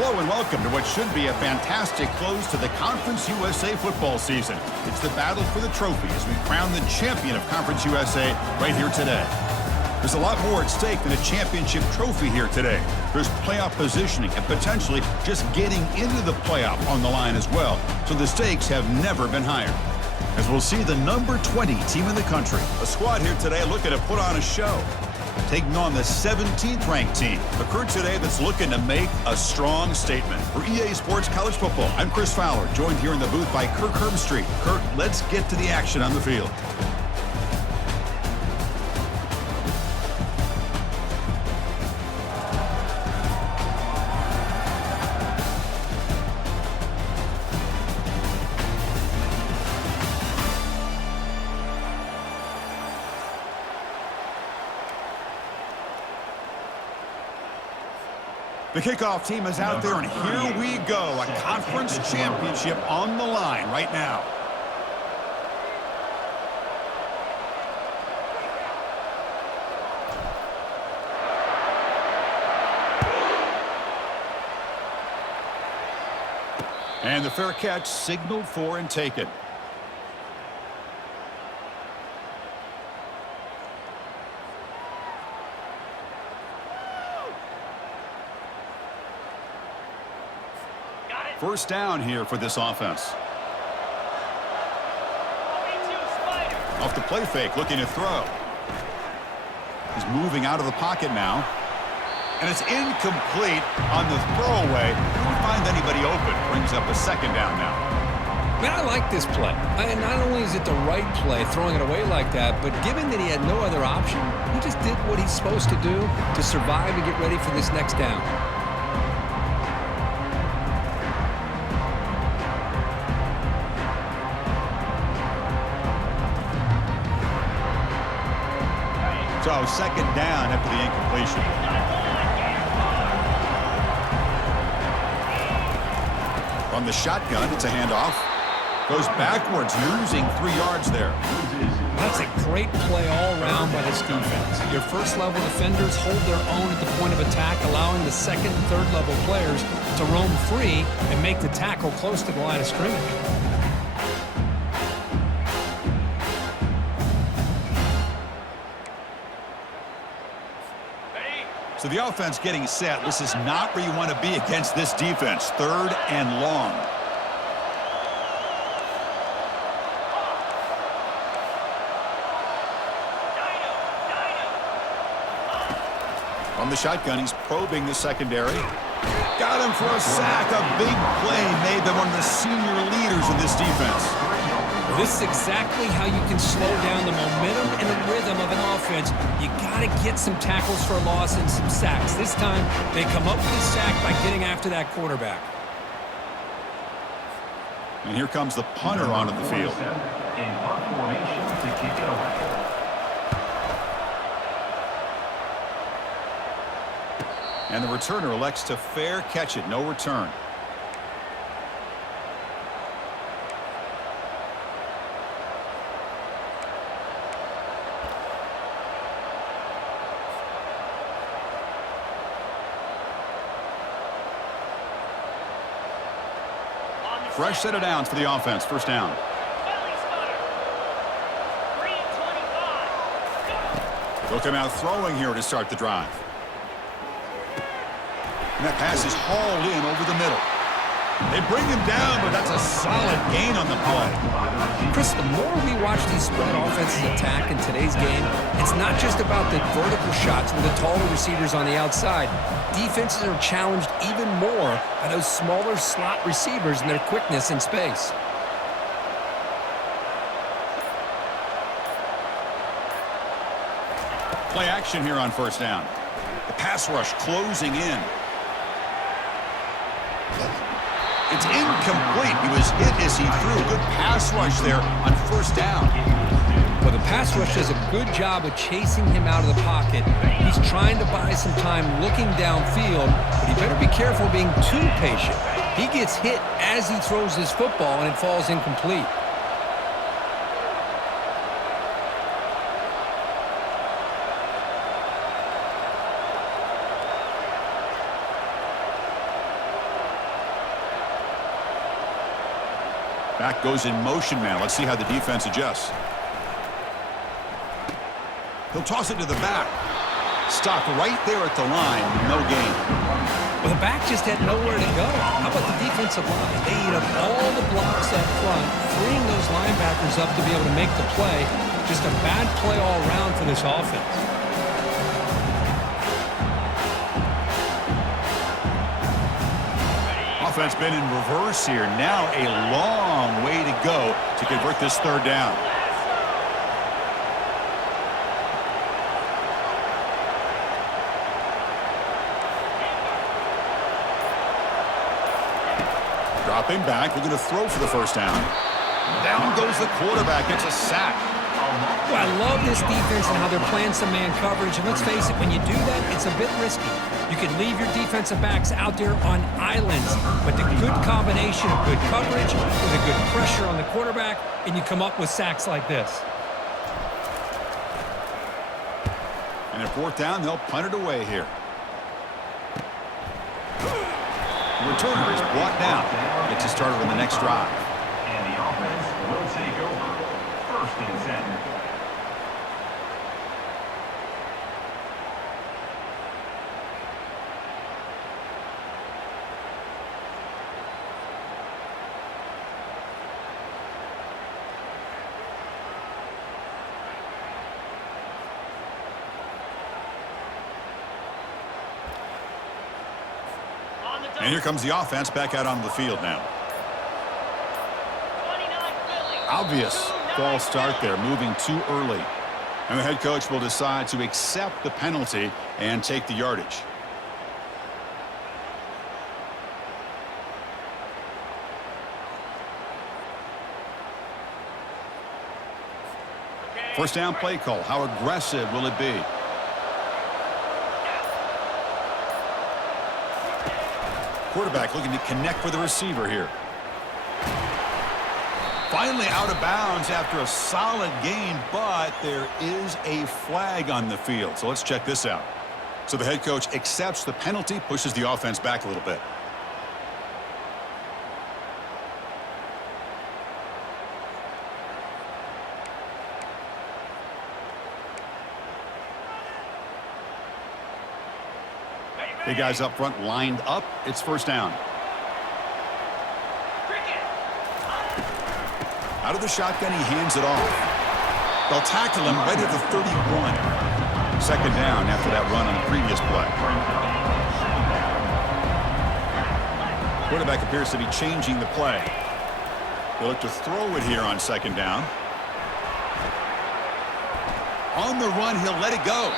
Hello and welcome to what should be a fantastic close to the Conference USA football season. It's the battle for the trophy as we crown the champion of Conference USA right here today. There's a lot more at stake than a championship trophy here today. There's playoff positioning and potentially just getting into the playoff on the line as well. So the stakes have never been higher. As we'll see the number 20 team in the country. A squad here today looking to put on a show. Taking on the 17th ranked team. A crew today that's looking to make a strong statement. For EA Sports College Football, I'm Chris Fowler, joined here in the booth by Kirk Herbstreit. Kirk, let's get to the action on the field. The kickoff team is out there, and here we go. A conference championship on the line right now. And the fair catch signaled for and taken. First down here for this offense. Off the play fake, looking to throw. He's moving out of the pocket now. And it's incomplete on the throwaway. Couldn't find anybody open. Brings up a second down now. Man, I like this play. Not only is it the right play, throwing it away like that, but given that he had no other option, he just did what he's supposed to do to survive and get ready for this next down. So second down after the incompletion. From the shotgun, it's a handoff. Goes backwards, losing 3 yards there. That's a great play all around by this defense. Your first-level defenders hold their own at the point of attack, allowing the second and third-level players to roam free and make the tackle close to the line of scrimmage. So the offense getting set. This is not where you want to be against this defense. Third and long. From the shotgun, he's probing the secondary. Got him for a sack. A big play made by one of the senior leaders in this defense. This is exactly how you can slow down the momentum and the rhythm of an offense. You got to get some tackles for a loss and some sacks. This time, they come up with a sack by getting after that quarterback. And here comes the punter onto the field. In punt formation to kick it away. And the returner elects to fair catch it. No return. Fresh set of downs for the offense. First down. They'll come out throwing here to start the drive. And that pass is hauled in over the middle. They bring him down, but that's a solid gain on the play. Chris, the more we watch these spread offenses attack in today's game, it's not just about the vertical shots with the taller receivers on the outside. Defenses are challenged even more by those smaller slot receivers and their quickness in space. Play action here on first down. The pass rush closing in. It's incomplete. He was hit as he threw. Good pass rush there on first down. Well, the pass rush does a good job of chasing him out of the pocket. He's trying to buy some time looking downfield, but he better be careful being too patient. He gets hit as he throws his football, and it falls incomplete. Back goes in motion now. Let's see how the defense adjusts. He'll toss it to the back. Stopped right there at the line. No gain. Well, the back just had nowhere to go. How about the defensive line? They ate up all the blocks up front, freeing those linebackers up to be able to make the play. Just a bad play all around for this offense. Offense been in reverse here. Now a long way to go to convert this third down. Dropping back, we're going to throw for the first down. Down goes the quarterback. It's a sack. Well, I love this defense and how they're playing some man coverage. And let's face it, when you do that, it's a bit risky. You can leave your defensive backs out there on islands, but the good combination of good coverage with a good pressure on the quarterback, and you come up with sacks like this. And at fourth down, they'll punt it away here. The returner is brought down. Gets us started on the next drive. And the offense will take over. 1st and 10. And here comes the offense back out onto the field now. Obvious false start there, moving too early. And the head coach will decide to accept the penalty and take the yardage. First down play call. How aggressive will it be? Quarterback looking to connect with the receiver here. Finally out of bounds after a solid gain, but there is a flag on the field. So let's check this out. So the head coach accepts the penalty, pushes the offense back a little bit. The guys up front lined up. It's first down. Out of the shotgun, he hands it off. They'll tackle him right at the 31. Second down after that run on the previous play. Quarterback appears to be changing the play. They'll look to throw it here on second down. On the run, he'll let it go.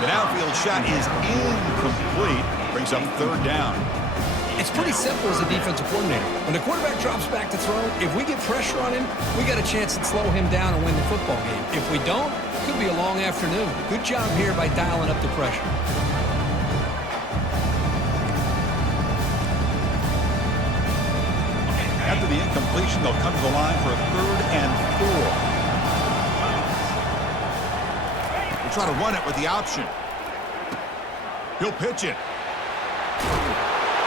The downfield shot is incomplete. Brings up third down. It's pretty simple as a defensive coordinator. When the quarterback drops back to throw, if we get pressure on him, we got a chance to slow him down and win the football game. If we don't, it could be a long afternoon. Good job here by dialing up the pressure. After the incompletion, they'll come to the line for a 3rd and 4. We'll try to run it with the option. He'll pitch it.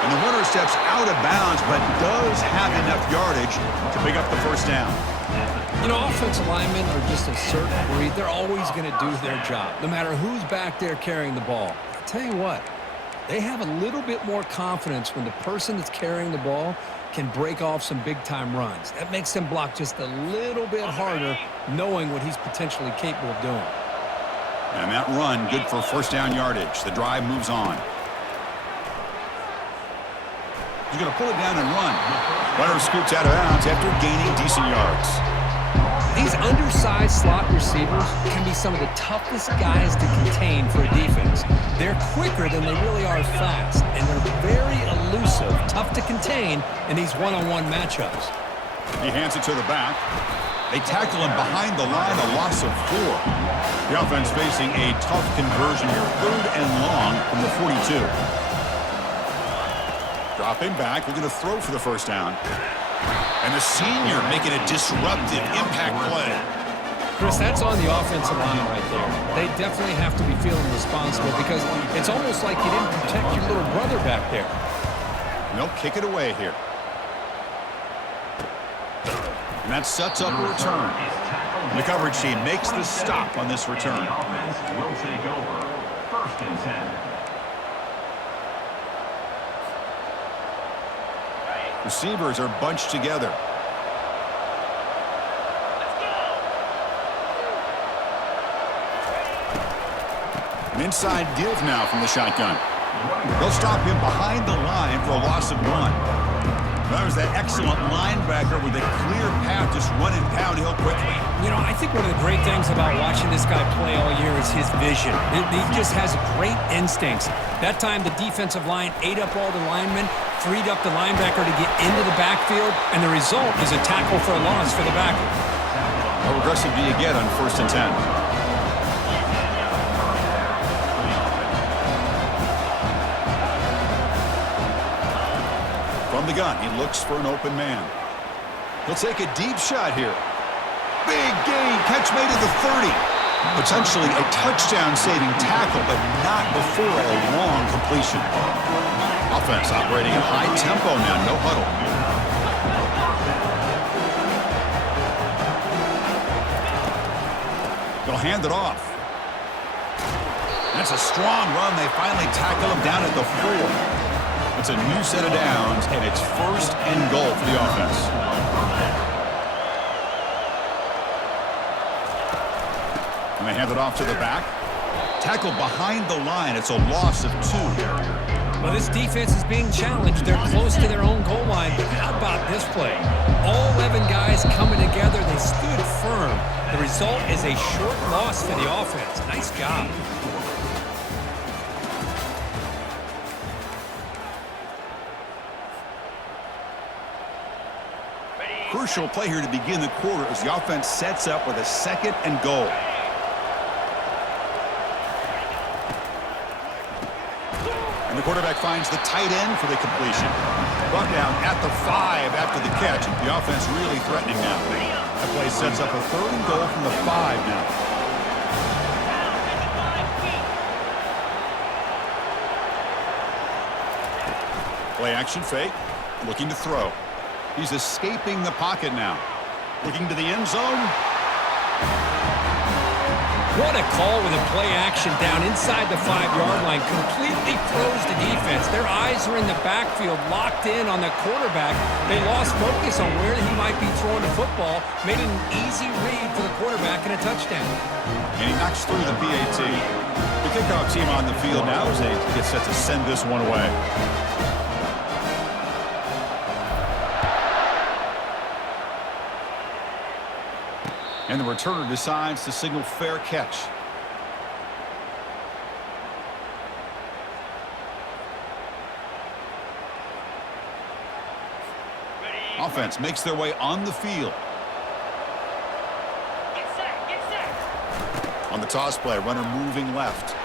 And the runner steps out of bounds, but does have enough yardage to pick up the first down. You know, offensive linemen are just a certain breed. They're always going to do their job, no matter who's back there carrying the ball. I'll tell you what, they have a little bit more confidence when the person that's carrying the ball can break off some big-time runs. That makes them block just a little bit harder, knowing what he's potentially capable of doing. And that run, good for first down yardage. The drive moves on. He's going to pull it down and run. Runner scoots out of bounds after gaining decent yards. These undersized slot receivers can be some of the toughest guys to contain for a defense. They're quicker than they really are fast, and they're very elusive, tough to contain in these one-on-one matchups. He hands it to the back. They tackle him behind the line, a loss of 4. The offense facing a tough conversion here, 3rd and long from the 42. Dropping back, we're going to throw for the first down. And the senior making a disruptive impact play. Chris, that's on the offensive line right there. They definitely have to be feeling responsible because it's almost like you didn't protect your little brother back there. And they'll kick it away here. that sets up a return. The coverage team makes the stop on this return. The offense will take over. 1st and 10. Receivers are bunched together. An inside give now from the shotgun. They'll stop him behind the line for a loss of 1. That was that excellent linebacker with a clear path just running downhill quickly. You know, I think one of the great things about watching this guy play all year is his vision. He just has great instincts. That time, the defensive line ate up all the linemen, freed up the linebacker to get into the backfield, and the result is a tackle for a loss for the backer. How aggressive do you get on 1st and 10? From the gun, he looks for an open man. He'll take a deep shot here. Big gain, catch made at the 30. Potentially a touchdown-saving tackle, but not before a long completion. Offense operating at high tempo now, no huddle. They'll hand it off. That's a strong run. They finally tackle him down at the 4. It's a new set of downs, and it's 1st and goal for the offense. And they hand it off to the back. Tackled behind the line. It's a loss of 2. Well, this defense is being challenged. They're close to their own goal line. How about this play? All 11 guys coming together. They stood firm. The result is a short loss for the offense. Nice job. Crucial play here to begin the quarter as the offense sets up with a 2nd and goal. And the quarterback finds the tight end for the completion. Brought down at the 5 after the catch. The offense really threatening now. That play sets up a 3rd and goal from the 5 now. Play action fake. Looking to throw. He's escaping the pocket now. Looking to the end zone. What a call with a play action down inside the 5-yard line. Completely throws the defense. Their eyes are in the backfield, locked in on the quarterback. They lost focus on where he might be throwing the football. Made it an easy read for the quarterback and a touchdown. And he knocks through the PAT. The kickoff team on the field now as they get set to send this one away. And the returner decides to signal fair catch. Offense makes their way on the field. Get set. On the toss play, runner moving left.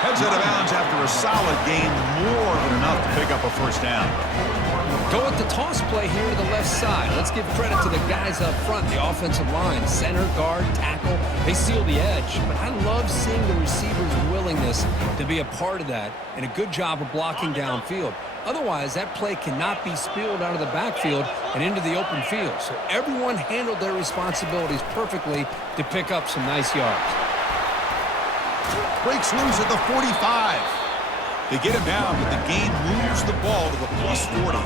Heads out of bounds after a solid gain, more than enough to pick up a 1st down. Go with the toss play here to the left side. Let's give credit to the guys up front, the offensive line, center, guard, tackle. They seal the edge, but I love seeing the receiver's willingness to be a part of that and a good job of blocking downfield. Otherwise, that play cannot be spilled out of the backfield and into the open field. So everyone handled their responsibilities perfectly to pick up some nice yards. Breaks loose at the 45. They get him down, but the game moves the ball to the plus 40.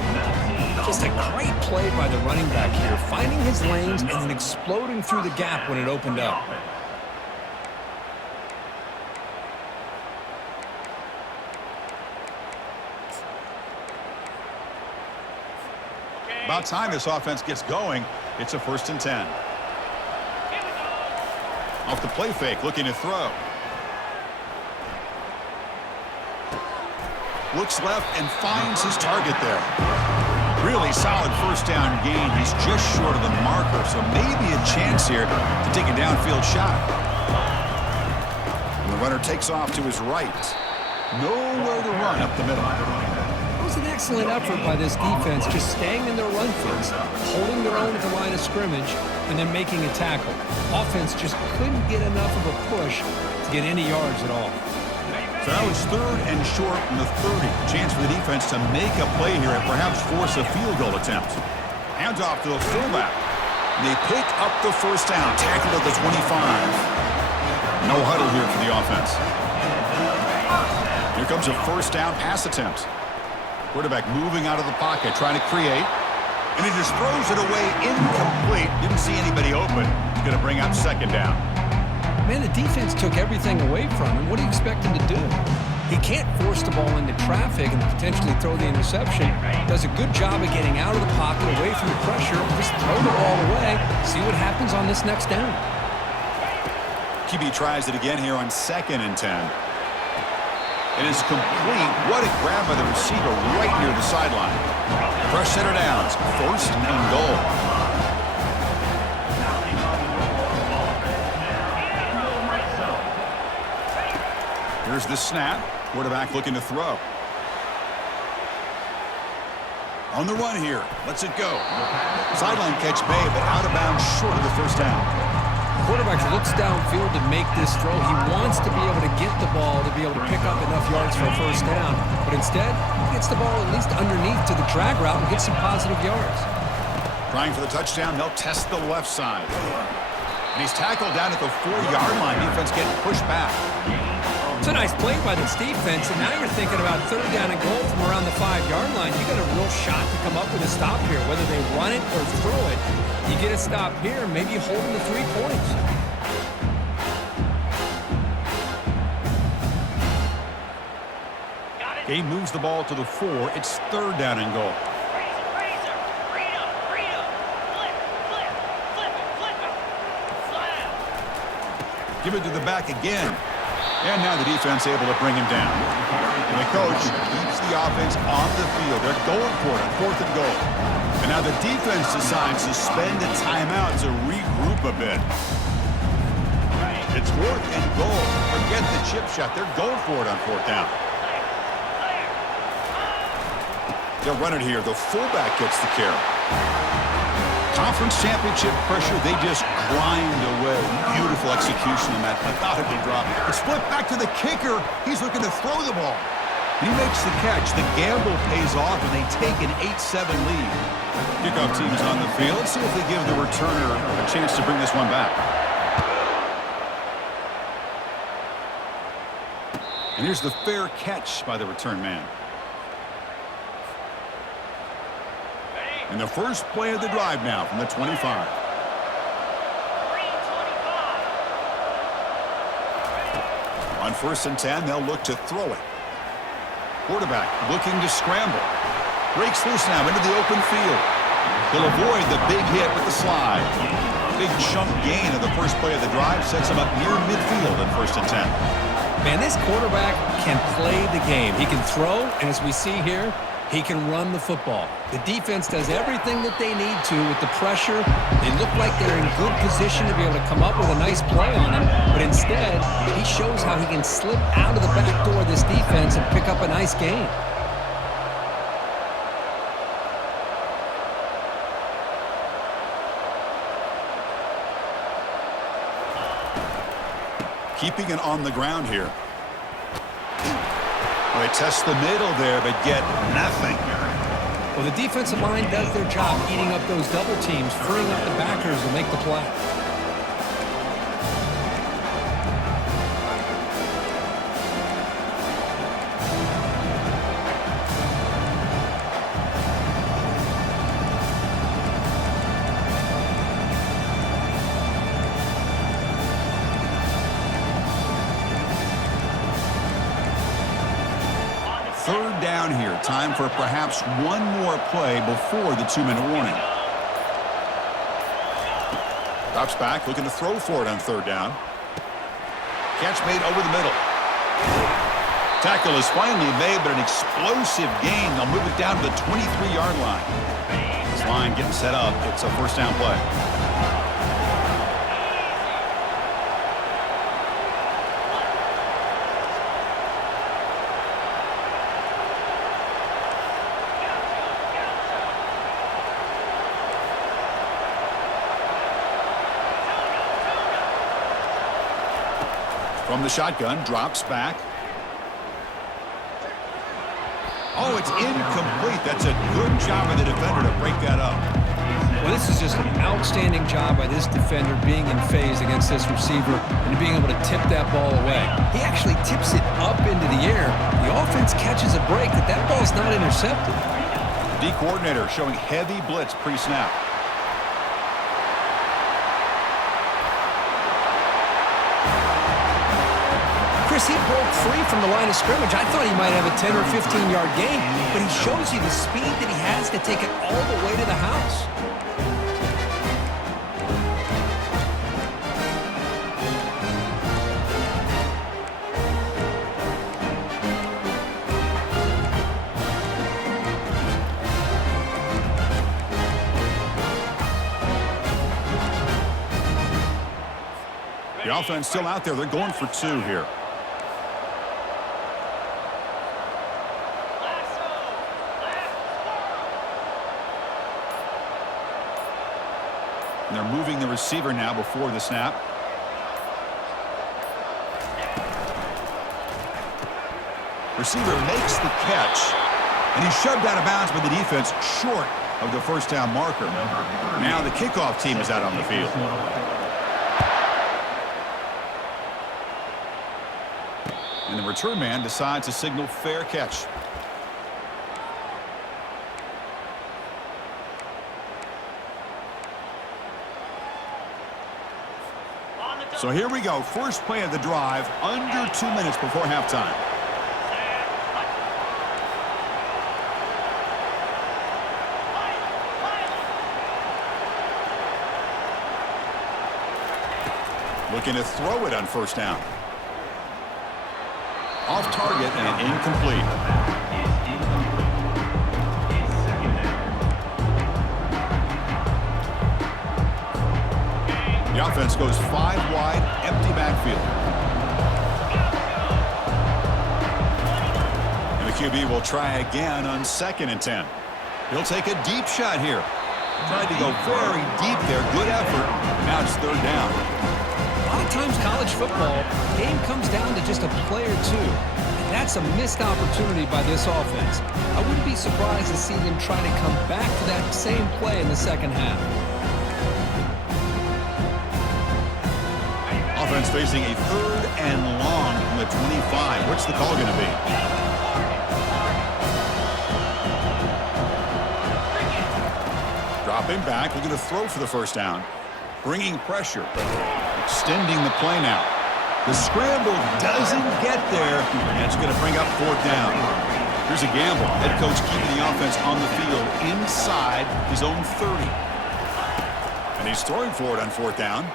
Just a great play by the running back here, finding his lanes and then exploding through the gap when it opened up. About time this offense gets going. It's a 1st and 10. Off the play fake, looking to throw. Looks left and finds his target there. Really solid 1st down gain. He's just short of the marker, so maybe a chance here to take a downfield shot. And the runner takes off to his right. Nowhere to run up the middle. It was an excellent effort by this defense, just staying in their run fence, holding their own at the line of scrimmage, and then making a tackle. Offense just couldn't get enough of a push to get any yards at all. So now it's 3rd and short from the 30. Chance for the defense to make a play here and perhaps force a field goal attempt. Hands off to the fullback. And they pick up the first down. Tackled at the 25. No huddle here for the offense. Here comes a first down pass attempt. Quarterback moving out of the pocket, trying to create. And he just throws it away incomplete. Didn't see anybody open. He's going to bring up second down. Man, the defense took everything away from him. What do you expect him to do? He can't force the ball into traffic and potentially throw the interception. Does a good job of getting out of the pocket, away from the pressure, just throw the ball away, see what happens on this next down. QB tries it again here on 2nd and 10. It is complete. What a grab by the receiver right near the sideline. Fresh center downs, 1st and goal. Here's the snap. Quarterback looking to throw. On the run here. Lets it go. Sideline catch made, but out of bounds short of the first down. Quarterback looks downfield to make this throw. He wants to be able to get the ball to be able to pick up enough yards for a first down. But instead, he gets the ball at least underneath to the drag route and gets some positive yards. Trying for the touchdown. They'll test the left side. And he's tackled down at the 4-yard line. Defense getting pushed back. It's a nice play by this defense, and now you're thinking about 3rd down and goal from around the 5-yard line. You got a real shot to come up with a stop here, whether they run it or throw it. You get a stop here, maybe you hold them to 3 points. Game moves the ball to the 4. It's 3rd down and goal. Give it to the back again. And now the defense able to bring him down. And the coach keeps the offense on the field. They're going for it on 4th and goal. And now the defense decides to spend a timeout to regroup a bit. It's 4th and goal. Forget the chip shot. They're going for it on 4th down. They'll run it here. The fullback gets the carry. Conference championship pressure, they just grind away. Beautiful execution on that methodical drop. It's flipped back to the kicker. He's looking to throw the ball. He makes the catch. The gamble pays off, and they take an 8-7 lead. Kickoff team's on the field. Let's see if they give the returner a chance to bring this one back. And here's the fair catch by the return man. And the first play of the drive now from the 25. On 1st and 10, they'll look to throw it. Quarterback looking to scramble. Breaks loose now into the open field. He'll avoid the big hit with the slide. Big chunk gain of the first play of the drive sets him up near midfield in 1st and 10. Man, this quarterback can play the game. He can throw, and as we see here, he can run the football. The defense does everything that they need to with the pressure. They look like they're in good position to be able to come up with a nice play on him, but instead, he shows how he can slip out of the back door of this defense and pick up a nice gain. Keeping it on the ground here. They test the middle there, but get nothing. Well, the defensive line does their job eating up those double teams, freeing up the backers to make the play. Here. Time for perhaps one more play before the 2-minute warning. Drops back, looking to throw for it on 3rd down. Catch made over the middle. Tackle is finally made, but an explosive gain. They'll move it down to the 23-yard line. This line getting set up. It's a 1st down play. From the shotgun, drops back. Oh, it's incomplete. That's a good job of the defender to break that up. Well, this is just an outstanding job by this defender being in phase against this receiver and being able to tip that ball away. He actually tips it up into the air. The offense catches a break that ball's not intercepted. D coordinator showing heavy blitz pre-snap. Chris, he broke free from the line of scrimmage. I thought he might have a 10 or 15-yard gain, but he shows you the speed that he has to take it all the way to the house. The offense still out there. They're going for 2 here. And they're moving the receiver now before the snap. Receiver makes the catch, and he's shoved out of bounds by the defense short of the first down marker. Now the kickoff team is out on the field. And the return man decides to signal fair catch. So here we go. First play of the drive, under 2 minutes before halftime. Looking to throw it on first down. Off target and incomplete. The offense goes 5 wide, empty backfield. And the QB will try again on 2nd and 10. He'll take a deep shot here. Tried to go very deep there. Good effort. Now it's 3rd down. A lot of times college football, game comes down to just a play or two. And that's a missed opportunity by this offense. I wouldn't be surprised to see them try to come back to that same play in the second half. Offense facing a 3rd and long from the 25. What's the call going to be? Dropping back, looking to throw for the first down. Bringing pressure. Extending the play now. The scramble doesn't get there, and it's going to bring up 4th down. Here's a gamble. Head coach keeping the offense on the field inside his own 30. And he's throwing for it on 4th down.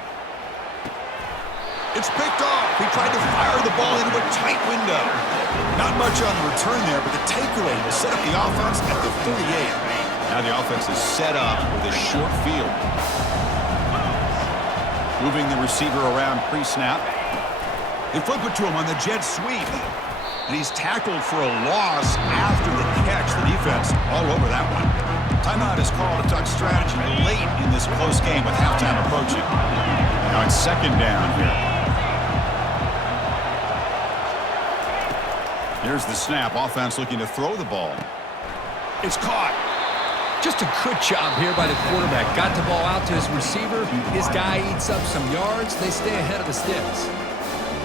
It's picked off. He tried to fire the ball into a tight window. Not much on the return there, but the takeaway will set up the offense at the 38. Now the offense is set up with a short field. Moving the receiver around pre-snap. They flip it to him on the jet sweep. And he's tackled for a loss after the catch. The defense all over that one. Timeout is called to talk strategy late in this close game with halftime approaching. Now it's 2nd down here. Here's the snap. Offense looking to throw the ball. It's caught. Just a good job here by the quarterback. Got the ball out to his receiver. His guy eats up some yards. They stay ahead of the sticks.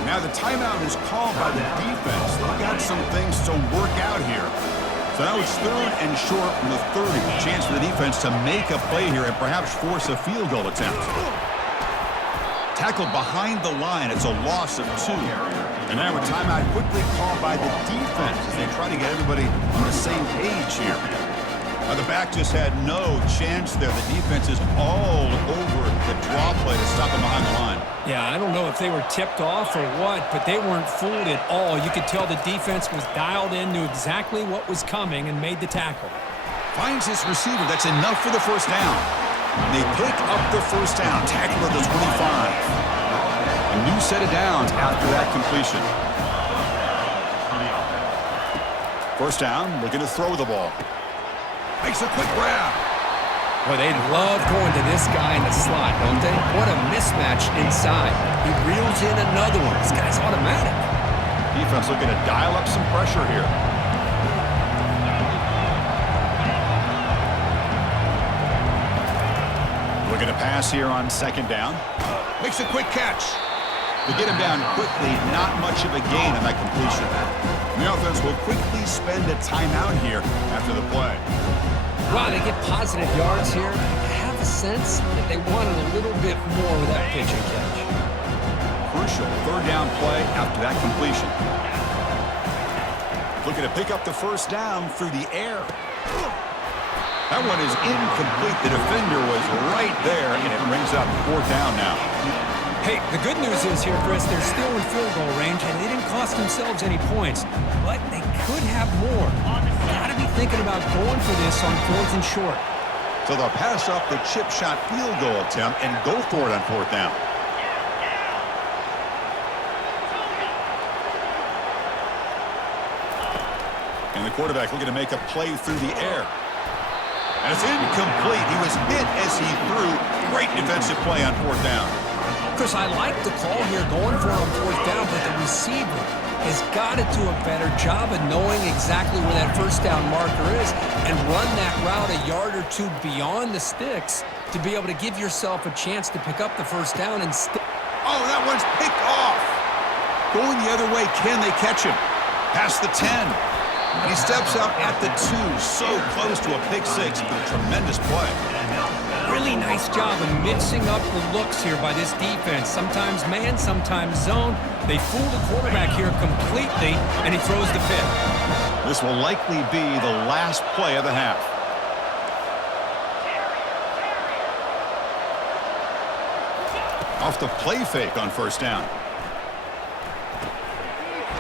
Now the timeout is called by the defense. They've got some things to work out here. So now it's 3rd and short from the 30. Chance for the defense to make a play here and perhaps force a field goal attempt. Tackled behind the line. It's a loss of 2. And now a timeout quickly called by the defense as they try to get everybody on the same page here. Now the back just had no chance there. The defense is all over the draw play to stop him behind the line. Yeah, I don't know if they were tipped off or what, but they weren't fooled at all. You could tell the defense was dialed in, knew exactly what was coming, and made the tackle. Finds his receiver. That's enough for the first down. They pick up the first down. Tackle at the 25. A new set of downs after that completion. First down, looking to throw the ball. Makes a quick grab. Well, they love going to this guy in the slot, don't they? What a mismatch inside. He reels in another one. This guy's automatic. Defense looking to dial up some pressure here. Looking to pass here on second down. Makes a quick catch. They get him down quickly, not much of a gain on that completion. The offense will quickly spend a timeout here after the play. Wow, they get positive yards here. I have a sense that they wanted a little bit more with that pitch and catch. Crucial third down play after that completion. Looking to pick up the first down through the air. That one is incomplete. The defender was right there, and it brings up fourth down now. Hey, the good news is here, Chris, they're still in field goal range, and they didn't cost themselves any points. But they could have more. Got to be thinking about going for this on fourth and short. So they'll pass up the chip shot field goal attempt and go for it on fourth down. And the quarterback looking to make a play through the air. And it's incomplete. He was hit as he threw. Great defensive play on fourth down. Chris, I like the call here going for it on fourth down, but the receiver has got to do a better job of knowing exactly where that first down marker is and run that route a yard or two beyond the sticks to be able to give yourself a chance to pick up the first down and Oh, that one's picked off. Going the other way, can they catch him? Past the 10. And he steps out at the 2, so close to a pick six, but a tremendous play. Really nice job of mixing up the looks here by this defense. Sometimes man, sometimes zone. They fool the quarterback here completely, and he throws the pick. This will likely be the last play of the half. Off the play fake on first down.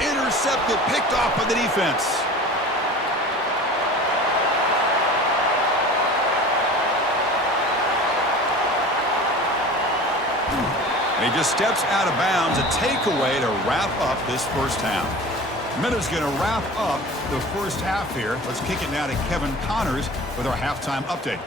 Intercepted, picked off by the defense. And he just steps out of bounds, a takeaway to wrap up this first half. Minutes going to wrap up the first half here. Let's kick it now to Kevin Connors with our halftime update.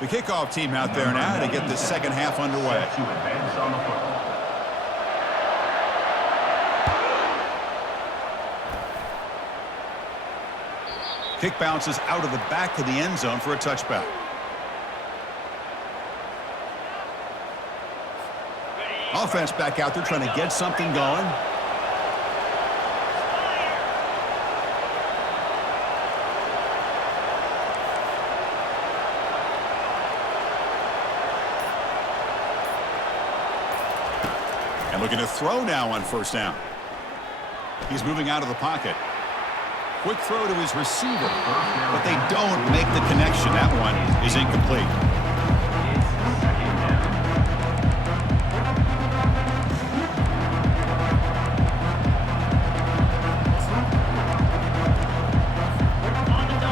The kickoff team out there now to get the second half underway. To advance on the football. Kick bounces out of the back of the end zone for a touchback. Offense back out there trying to get something going. And looking to throw now on first down. He's moving out of the pocket. Quick throw to his receiver, but they don't make the connection. That one is incomplete.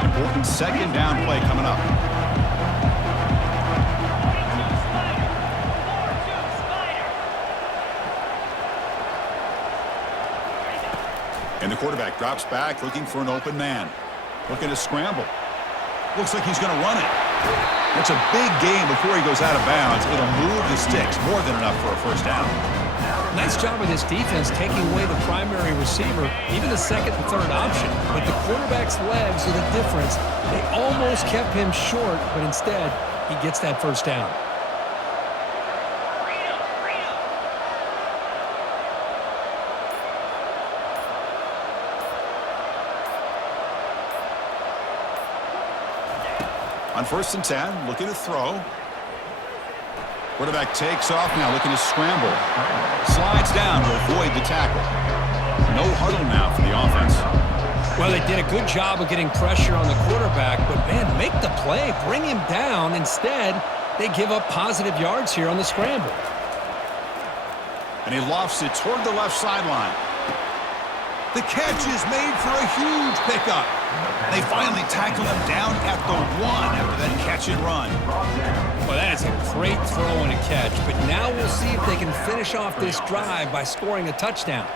Important second down play coming up. And the quarterback drops back, looking for an open man. Looking to scramble. Looks like he's going to run it. It's a big game before he goes out of bounds. It'll move the sticks, more than enough for a first down. Nice job of this defense taking away the primary receiver, even the second and third option. But the quarterback's legs are the difference. They almost kept him short, but instead, he gets that first down. On first and 10, looking to throw. Quarterback takes off now, looking to scramble. Slides down to avoid the tackle. No huddle now for the offense. Well, they did a good job of getting pressure on the quarterback, but, man, make the play, bring him down. Instead, they give up positive yards here on the scramble. And he lofts it toward the left sideline. The catch is made for a huge pickup. They finally tackle him down at the 1 after that catch and run. Well, that is a great throw and a catch, but now we'll see if they can finish off this drive by scoring a touchdown.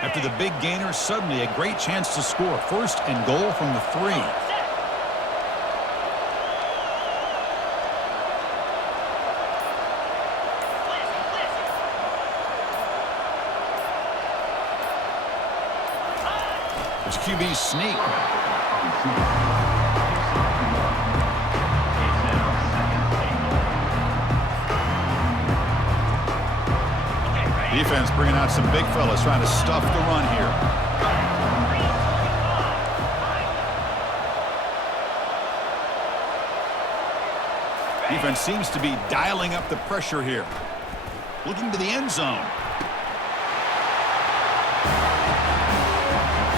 After the big gainer, suddenly a great chance to score. First and goal from the 3. It's QB sneak. Defense bringing out some big fellas trying to stuff the run here. Defense seems to be dialing up the pressure here. Looking to the end zone.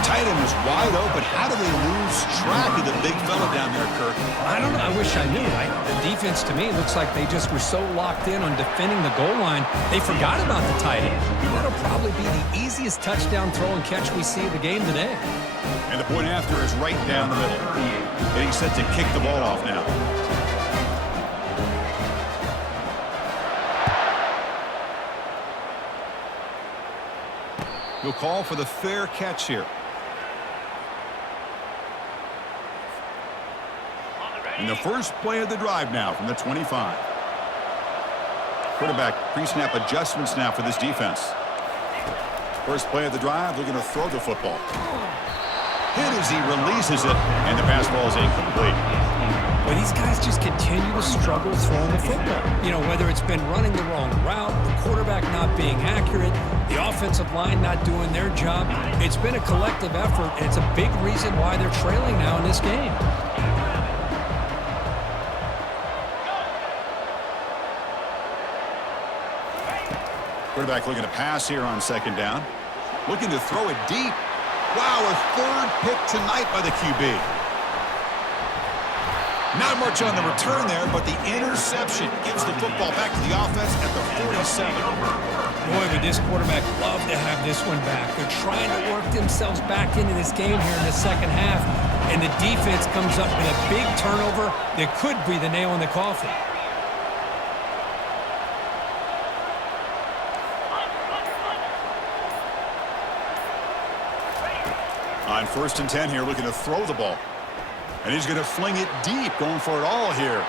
Tight end was wide open. How do they lose track of the big fella down there, Kirk? I don't know. I wish I knew. The defense, to me, looks like they just were so locked in on defending the goal line, they forgot about the tight end. That'll probably be the easiest touchdown throw and catch we see of the game today. And the point after is right down the middle. Getting set to kick the ball off now. He'll call for the fair catch here. In the first play of the drive now from the 25. Quarterback pre-snap adjustments now for this defense. First play of the drive, looking to throw the football. Hit as he releases it, and the pass ball is incomplete. But these guys just continue to struggle throwing the football. You know, whether it's been running the wrong route, the quarterback not being accurate, the offensive line not doing their job. It's been a collective effort, and it's a big reason why they're trailing now in this game. Quarterback looking to pass here on second down. Looking to throw it deep. Wow, a third pick tonight by the QB. Not much on the return there, but the interception gives the football back to the offense at the 47. Boy, would this quarterback love to have this one back. They're trying to work themselves back into this game here in the second half, and the defense comes up with a big turnover that could be the nail in the coffin. On 1st and 10 here, looking to throw the ball. And he's going to fling it deep, going for it all here.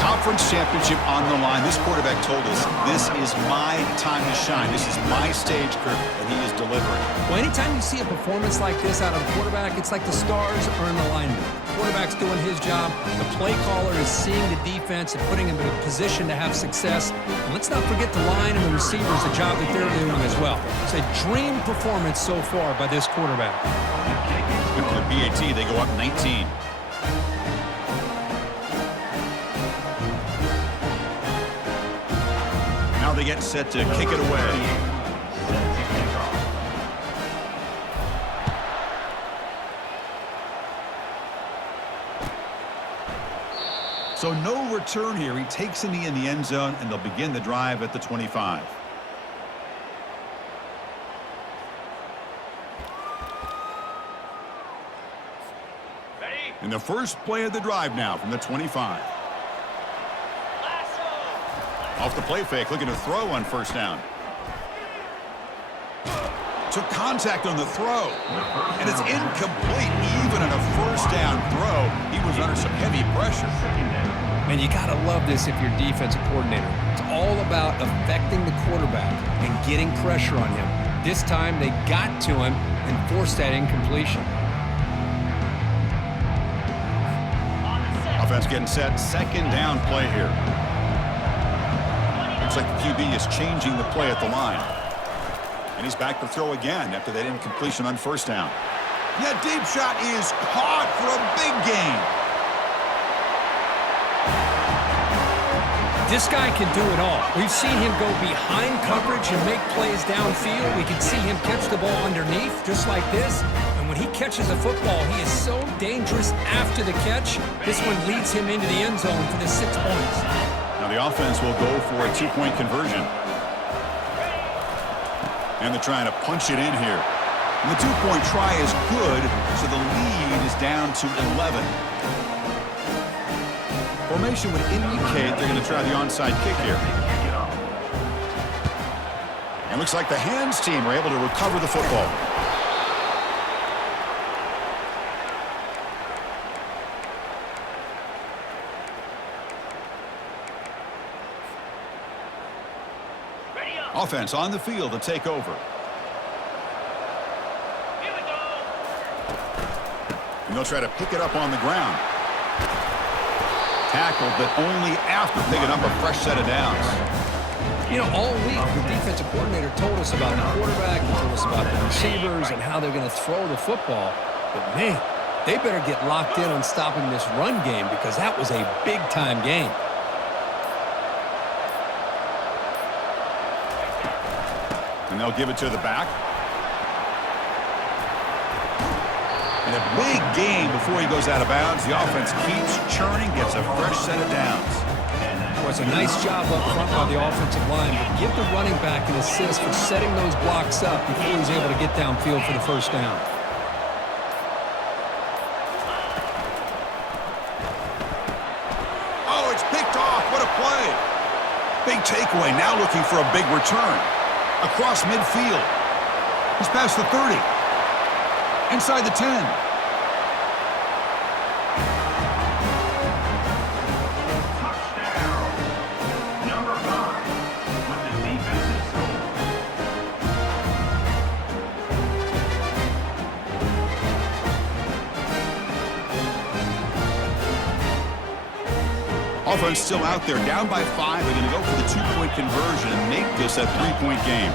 Conference championship on the line. This quarterback told us, this is my time to shine. This is my stage, Kirk, and he is delivering. Well, anytime you see a performance like this out of a quarterback, it's like the stars are in alignment. The quarterback's doing his job. The play caller is seeing the defense and putting him in a position to have success. And let's not forget the line and the receivers, the job that they're doing as well. It's a dream performance so far by this quarterback. With the BAT, they go up 19. Now they get set to kick it away. So no return here. He takes a knee in the end zone, and they'll begin the drive at the 25. In the first play of the drive now from the 25. Off the play fake, looking to throw on first down. Took contact on the throw, and it's incomplete. Even on a first down throw, he was under some heavy pressure. Man, you got to love this if you're defensive coordinator. It's all about affecting the quarterback and getting pressure on him. This time, they got to him and forced that incompletion. Offense getting set. Second down play here. Looks like the QB is changing the play at the line. And he's back to throw again after that incompletion on first down. That deep shot is caught for a big gain. This guy can do it all. We've seen him go behind coverage and make plays downfield. We can see him catch the ball underneath, just like this. And when he catches a football, he is so dangerous after the catch. This one leads him into the end zone for the 6 points. Now the offense will go for a two-point conversion. And they're trying to punch it in here. And the two-point try is good, so the lead is down to 11. Formation would indicate they're going to try the onside kick here. It looks like the hands team were able to recover the football. Ready up. Offense on the field to take over. Here we go. And they'll try to pick it up on the ground. Tackled, but only after picking up a fresh set of downs. You know, all week, the defensive coordinator told us about the quarterback, he told us about the receivers and how they're going to throw the football. But, man, they better get locked in on stopping this run game because that was a big-time game. And they'll give it to the back. And a big game before he goes out of bounds. The offense keeps churning, gets a fresh set of downs. It was a nice job up front by the offensive line, but give the running back an assist for setting those blocks up before he was able to get downfield for the first down. Oh, it's picked off. What a play. Big takeaway. Now looking for a big return. Across midfield. He's past the 30. Inside the 10. Touchdown. Number 5 with the defensive score. Offense still out there, down by 5. They're going to go for the 2-point conversion and make this a 3-point game.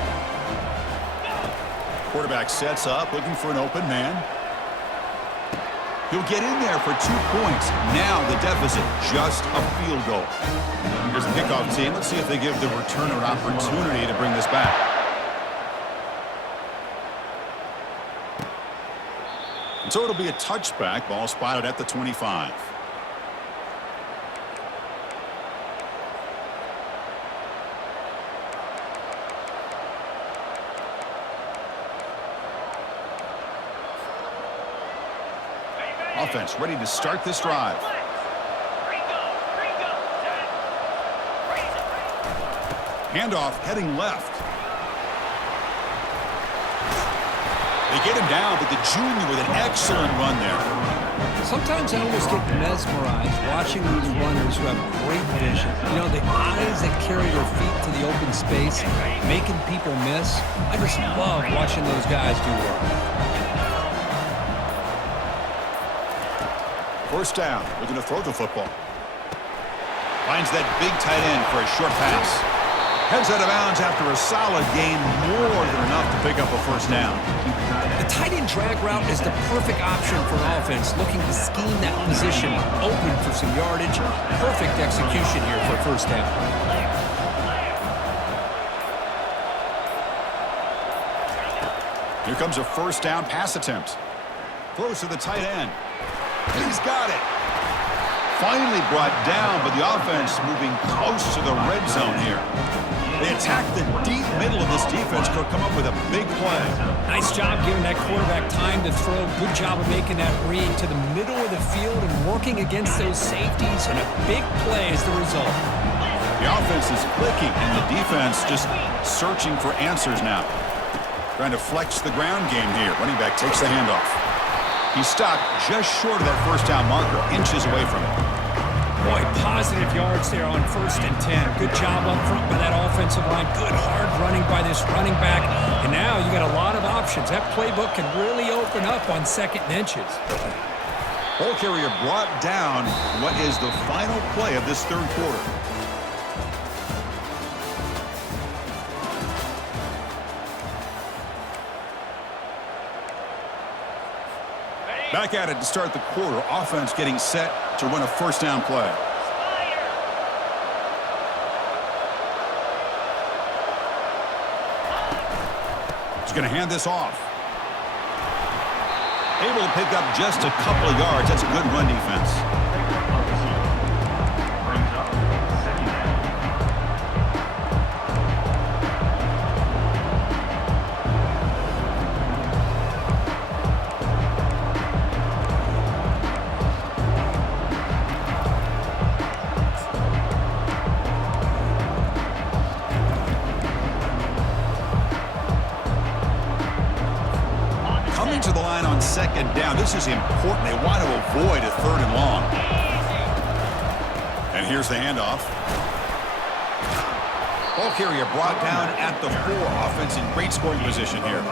Quarterback sets up, looking for an open man. He'll get in there for 2 points. Now the deficit, just a field goal. Here's the kickoff team. Let's see if they give the returner an opportunity to bring this back. And so it'll be a touchback. Ball spotted at the 25. Offense ready to start this drive. Handoff heading left. They get him down, but the junior with an excellent run there. Sometimes I almost get mesmerized watching these runners who have great vision. You know, the eyes that carry their feet to the open space, making people miss. I just love watching those guys do work. First down, looking to throw the football. Finds that big tight end for a short pass. Heads out of bounds after a solid gain, more than enough to pick up a first down. The tight end drag route is the perfect option for an offense looking to scheme that position open for some yardage. Perfect execution here for a first down. Here comes a first down pass attempt. Close to the tight end. And he's got it. Finally brought down, but the offense moving close to the red zone here. They attack the deep middle of this defense, could come up with a big play. Nice job giving that quarterback time to throw. Good job of making that read to the middle of the field and working against those safeties, and a big play is the result. The offense is clicking, and the defense just searching for answers now. Trying to flex the ground game here. Running back takes the handoff. He stopped just short of that first down marker, inches away from it. Boy, positive yards there on 1st and 10. Good job up front by that offensive line. Good hard running by this running back. And now you got a lot of options. That playbook can really open up on 2nd and inches. Ball carrier brought down. What is the final play of this third quarter? Back at it to start the quarter. Offense getting set to run a first down play. He's going to hand this off. Able to pick up just a couple of yards. That's a good run defense. Brings up 2nd down. line on second down. This is important. They want to avoid a 3rd and long. And here's the handoff. Ball carrier brought down at the 4. Offense in great scoring position here.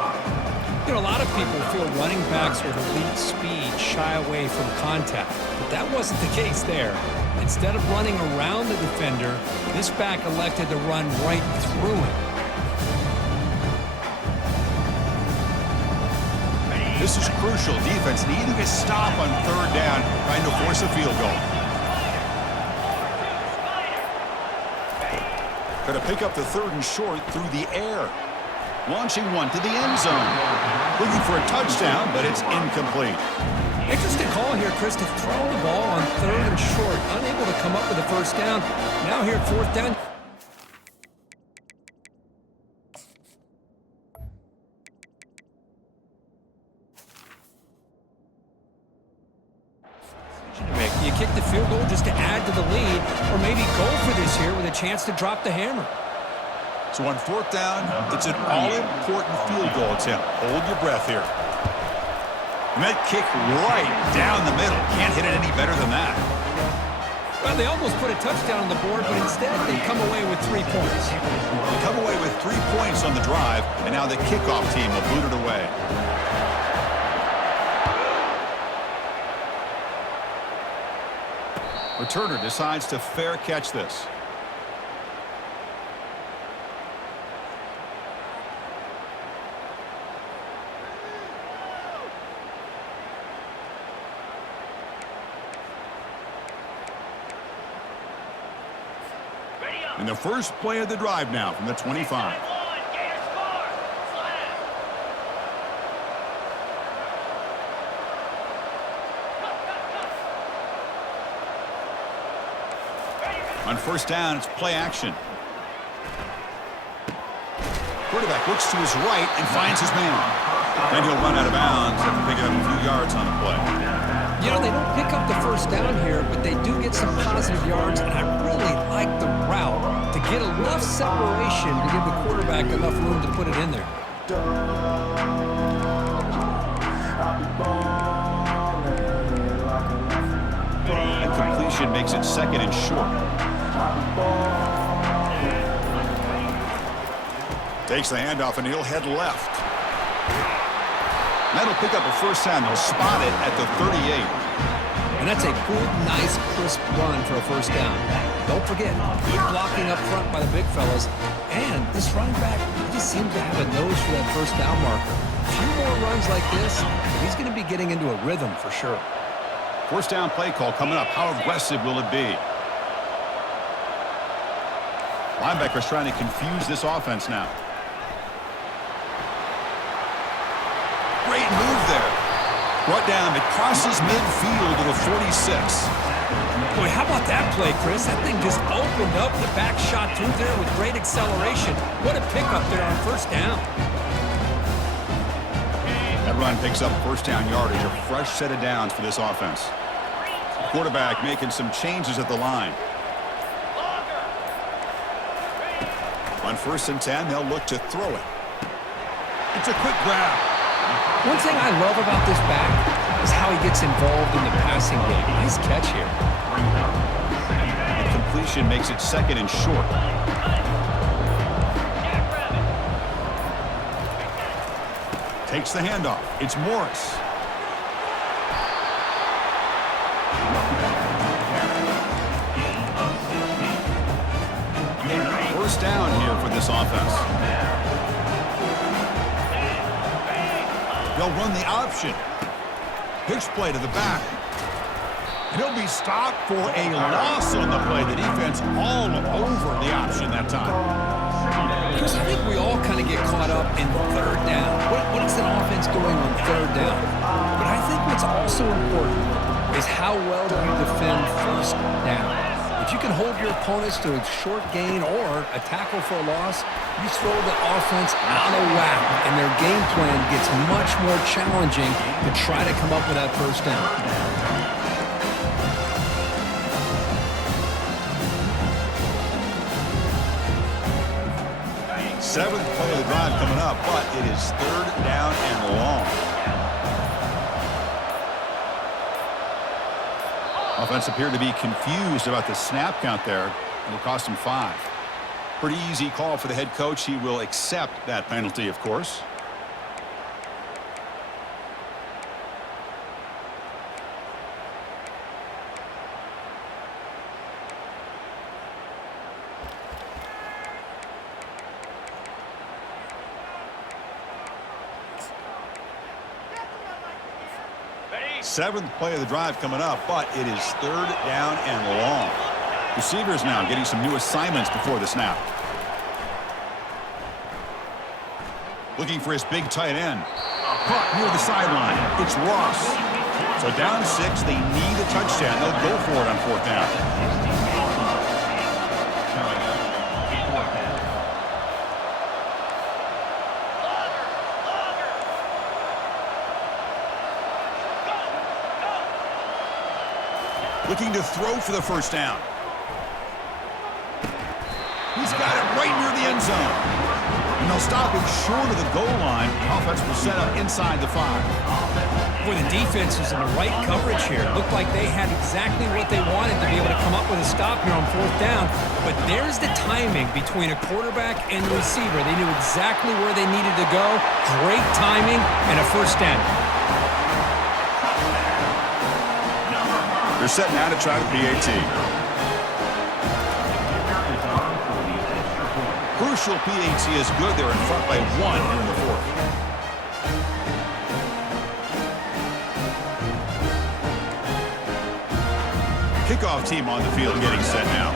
You know, a lot of people feel running backs with elite speed shy away from contact, but that wasn't the case there. Instead of running around the defender, this back elected to run right through him. This is crucial. Defense needing a stop on 3rd down, trying to force a field goal. Going to pick up the 3rd and short through the air. Launching one to the end zone. Looking for a touchdown, but it's incomplete. Interesting call here, Chris, to throw the ball on 3rd and short. Unable to come up with a 1st down. Now here at 4th down. You kick the field goal just to add to the lead, or maybe go for this here with a chance to drop the hammer. So on 4th down, it's an all-important field goal attempt. Hold your breath here. And that kick right down the middle. Can't hit it any better than that. Well, they almost put a touchdown on the board, but instead they come away with 3 points. They come away with 3 points on the drive, and now the kickoff team will boot it away. Returner decides to fair catch this. In the first play of the drive now from the 25. On 1st down, it's play action. Quarterback looks to his right and finds his man. Then he'll run out of bounds after picking up a few yards on the play. You know, they don't pick up the 1st down here, but they do get some positive yards, and I really like the route to get enough separation to give the quarterback enough room to put it in there. And completion makes it 2nd and short. Takes the handoff, and he'll head left. That'll pick up a 1st down. They'll spot it at the 38. And that's a good, nice, crisp run for a 1st down. Don't forget, good blocking up front by the big fellas. And this running back just seems to have a nose for that 1st down marker. A few more runs like this, he's going to be getting into a rhythm for sure. 1st down play call coming up. How aggressive will it be? Linebackers trying to confuse this offense now. Great move there. Brought down. It crosses midfield to the 46. Boy, how about that play, Chris? That thing just opened up. The back shot through there with great acceleration. What a pickup there on 1st down. That run picks up 1st down yardage. A fresh set of downs for this offense. Quarterback making some changes at the line. On 1st and 10, they'll look to throw it. It's a quick grab. One thing I love about this back is how he gets involved in the passing game. Nice catch here. The completion makes it 2nd and short. Takes the handoff. It's Morris. First down here for this offense. They'll run the option. Pitch play to the back. And he'll be stopped for a loss on the play. The defense all over the option that time. Chris, I think we all kind of get caught up in 3rd down. What is an offense doing on 3rd down? But I think what's also important is how well do you defend 1st down. If you can hold your opponents to a short gain or a tackle for a loss, you throw the offense out of whack, and their game plan gets much more challenging to try to come up with that 1st down. Seventh play of the drive coming up, but it is 3rd down and long. Offense appeared to be confused about the snap count there. It'll cost him 5. Pretty easy call for the head coach. He will accept that penalty, of course. Seventh play of the drive coming up, but it is 3rd down and long. Receivers now getting some new assignments before the snap. Looking for his big tight end. Caught near the sideline. It's Ross. So down 6, they need a touchdown. They'll go for it on 4th down. Looking to throw for the 1st down. He's got it right near the end zone. And they'll stop him short of the goal line. Offense will set up inside the 5. Boy, the defense is in the right coverage here. Looked like they had exactly what they wanted to be able to come up with a stop here on 4th down. But there's the timing between a quarterback and the receiver. They knew exactly where they needed to go. Great timing and a 1st down. They're setting out to try the PAT. Crucial PAT is good. They're in front by 1 in the 4th. Kickoff team on the field getting set now.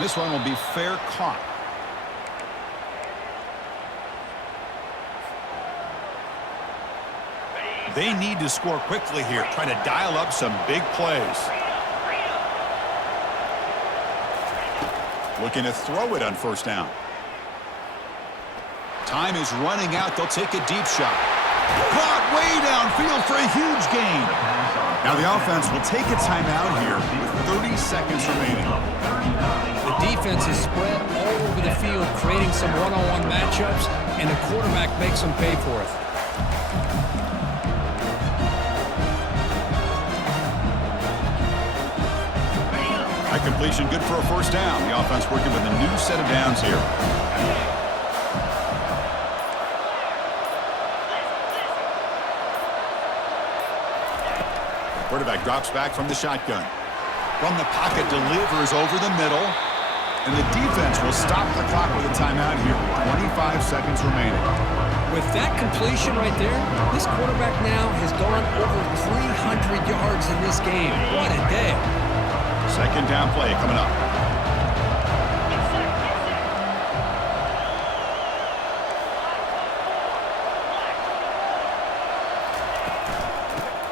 This one will be fair caught. They need to score quickly here, trying to dial up some big plays. Looking to throw it on 1st down. Time is running out. They'll take a deep shot. Caught way downfield for a huge gain. Now the offense will take a timeout here with 30 seconds remaining. The defense is spread all over the field, creating some one-on-one matchups, and the quarterback makes them pay for it. High completion, good for a 1st down. The offense working with a new set of downs here. Quarterback drops back from the shotgun. From the pocket, delivers over the middle. And the defense will stop the clock with a timeout here. 25 seconds remaining. With that completion right there, this quarterback now has gone over 300 yards in this game. What a day. 2nd down play coming up.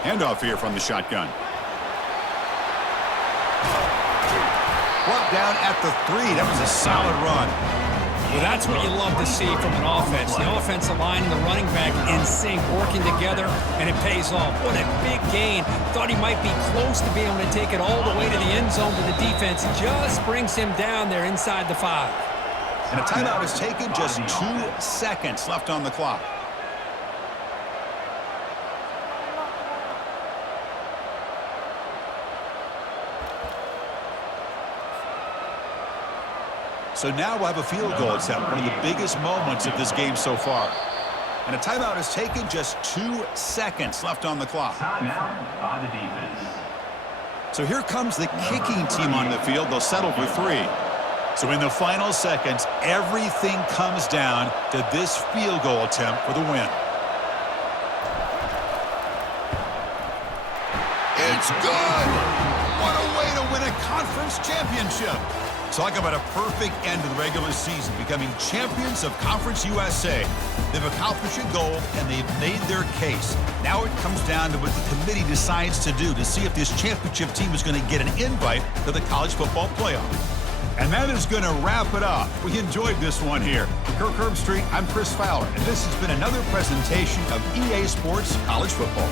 Handoff here from the shotgun. Brought down at the 3. That was a solid run. Well, that's what you love to see from an offense. The offensive line and the running back in sync, working together, and it pays off. What a big gain. Thought he might be close to being able to take it all the way to the end zone, but the defense just brings him down there inside the 5. And a timeout is taken. Just 2 seconds left on the clock. So now we'll have a field goal attempt, one of the biggest moments of this game so far. And a timeout is taken, just 2 seconds left on the clock. Timeout by the defense. So here comes the kicking team on the field. They'll settle for 3. So in the final seconds, everything comes down to this field goal attempt for the win. It's good! What a way to win a conference championship! Talk about a perfect end to the regular season, becoming champions of Conference USA. They've accomplished a goal, and they've made their case. Now it comes down to what the committee decides to do to see if this championship team is going to get an invite to the college football playoff. And that is going to wrap it up. We enjoyed this one here. For Kirk Herbstreit, I'm Chris Fowler, and this has been another presentation of EA Sports College Football.